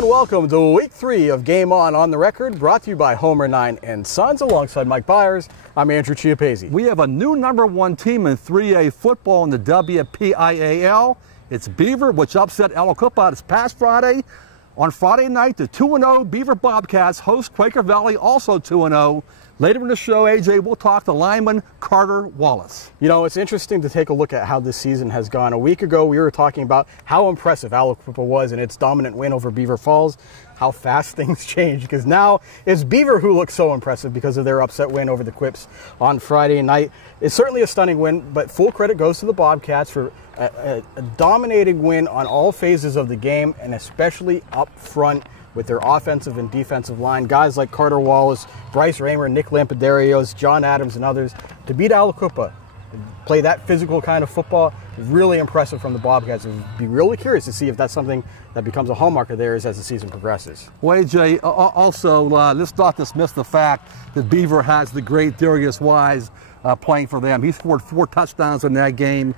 and welcome to Week 3 of Game On the Record, brought to you by Homer 9 and Sons, alongside Mike Bires. I'm Andrew Chiappazzi. We have a new #1 team in 3A football in the WPIAL. It's Beaver, which upset Aliquippa this past Friday. On Friday night, the 2-0 Beaver Bobcats host Quaker Valley, also 2-0. Later in the show, AJ, we'll talk to lineman Karter Wallace. You know, it's interesting to take a look at how this season has gone. A week ago, we were talking about how impressive Aliquippa was in its dominant win over Beaver Falls, how fast things change, because now it's Beaver who looks so impressive because of their upset win over the Quips on Friday night. It's certainly a stunning win, but full credit goes to the Bobcats for a dominating win on all phases of the game, and especially up front with their offensive and defensive line. Guys like Karter Wallace, Bryce Raymer, Nick Lampadarios, John Adams, and others. To beat Aliquippa, play that physical kind of football, really impressive from the Bobcats. I'd be really curious to see if that's something that becomes a hallmark of theirs as the season progresses. Well, AJ, also, let's not dismiss the fact that Beaver has the great Darius Wise playing for them. He scored 4 touchdowns in that game.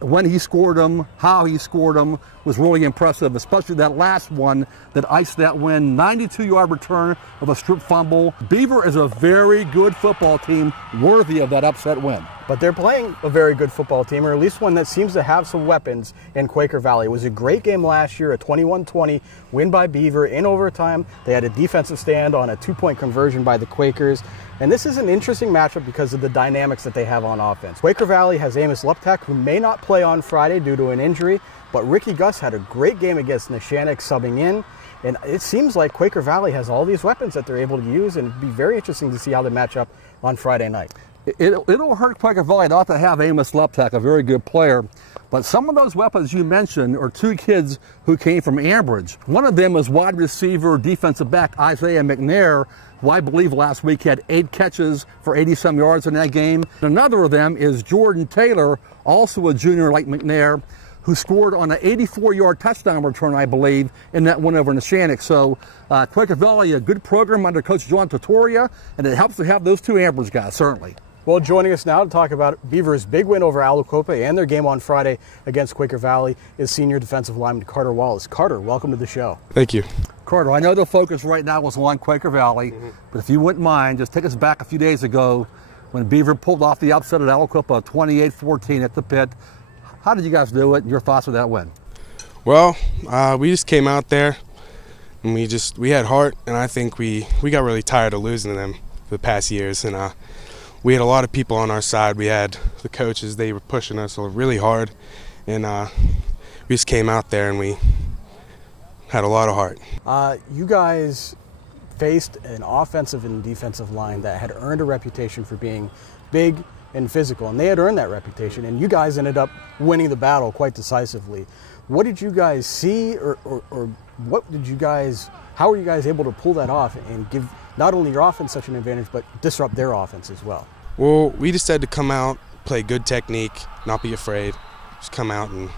When he scored them, how he scored them was really impressive, especially that last one that iced that win, 92-yard return of a strip fumble. Beaver is a very good football team, worthy of that upset win. But they're playing a very good football team, or at least one that seems to have some weapons in Quaker Valley. It was a great game last year, a 21-20 win by Beaver in overtime. They had a defensive stand on a 2-point conversion by the Quakers. And this is an interesting matchup because of the dynamics that they have on offense. Quaker Valley has Amos Luptak, who may not play on Friday due to an injury, but Ricky Gus had a great game against Neshannock subbing in. And it seems like Quaker Valley has all these weapons that they're able to use, and it'd be very interesting to see how they match up on Friday night. It'll hurt Quaker Valley not to have Amos Luptak, a very good player. But some of those weapons you mentioned are 2 kids who came from Ambridge. One of them is wide receiver, defensive back Isaiah McNair, who I believe last week had 8 catches for 80-some yards in that game. Another of them is Jordan Taylor, also a junior like McNair, who scored on an 84-yard touchdown return, I believe, in that win over Neshannock. So Quaker Valley, a good program under Coach John Totoria, and it helps to have those 2 Ambridge guys, certainly. Well, joining us now to talk about Beaver's big win over Aliquippa and their game on Friday against Quaker Valley is senior defensive lineman Karter Wallace. Karter, welcome to the show. Thank you. Karter, I know the focus right now is on Quaker Valley, but if you wouldn't mind, just take us back a few days ago when Beaver pulled off the upset at Aliquippa, 28-14 at the pit. How did you guys do it, and your thoughts of that win? Well, we just came out there, and we had heart, and I think we got really tired of losing to them for the past years, and we had a lot of people on our side. We had the coaches, they were pushing us really hard, and we just came out there and we had a lot of heart. You guys faced an offensive and defensive line that had earned a reputation for being big and physical, and they had earned that reputation, and you guys ended up winning the battle quite decisively. What did you guys see, or what did you guys, how were you guys able to pull that off and give not only your offense such an advantage, but disrupt their offense as well? Well, we just had to come out, play good technique, not be afraid, just come out and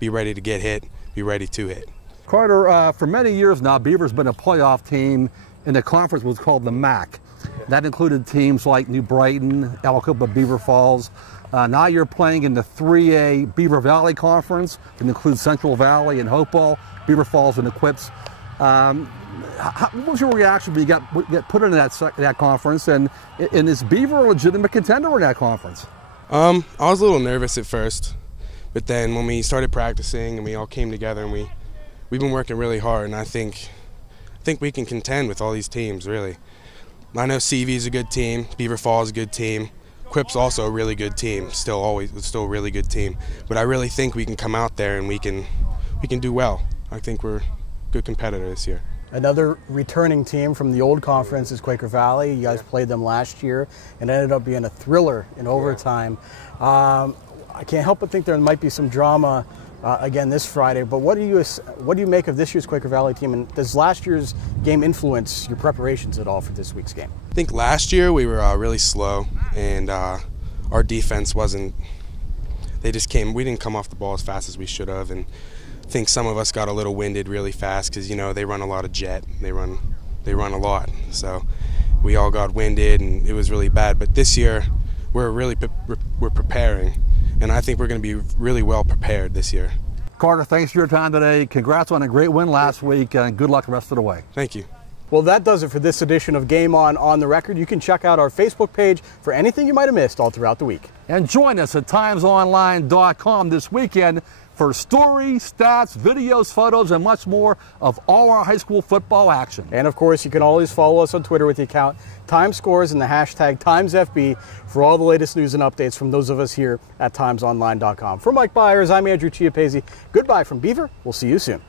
be ready to get hit, be ready to hit. Karter, for many years now, Beaver's been a playoff team, and the conference was called the MAC. That included teams like New Brighton, Aliquippa, Beaver Falls. Now you're playing in the 3A Beaver Valley Conference. It includes Central Valley and Hopewell, Beaver Falls, and the Quips. What was your reaction when you got put into that conference, and is Beaver a legitimate contender in that conference? I was a little nervous at first, but then when we started practicing and we all came together and we've been working really hard, and I think we can contend with all these teams, really. I know CV's a good team, Beaver Falls is a good team, Quip's also a really good team, still a really good team. But I really think we can come out there and we can do well. I think we're a good competitor this year. Another returning team from the old conference is Quaker Valley. You guys played them last year and ended up being a thriller in overtime. I can't help but think there might be some drama again this Friday, but what do you make of this year's Quaker Valley team, and does last year's game influence your preparations at all for this week's game? I think last year we were really slow, and our defense wasn't, we didn't come off the ball as fast as we should have, and I think some of us got a little winded really fast because, you know, they run a lot of jet, they run a lot, so we all got winded and it was really bad. But this year we're preparing, and I think we're going to be really well prepared this year. Karter, thanks for your time today. Congrats on a great win last week, and good luck the rest of the way. Thank you. Well, that does it for this edition of Game On the Record. You can check out our Facebook page for anything you might have missed all throughout the week. And join us at timesonline.com this weekend for stories, stats, videos, photos, and much more of all our high school football action. And of course, you can always follow us on Twitter with the account TimesScores and the hashtag TimesFB for all the latest news and updates from those of us here at timesonline.com. For Mike Bires, I'm Andrew Chiappazzi. Goodbye from Beaver. We'll see you soon.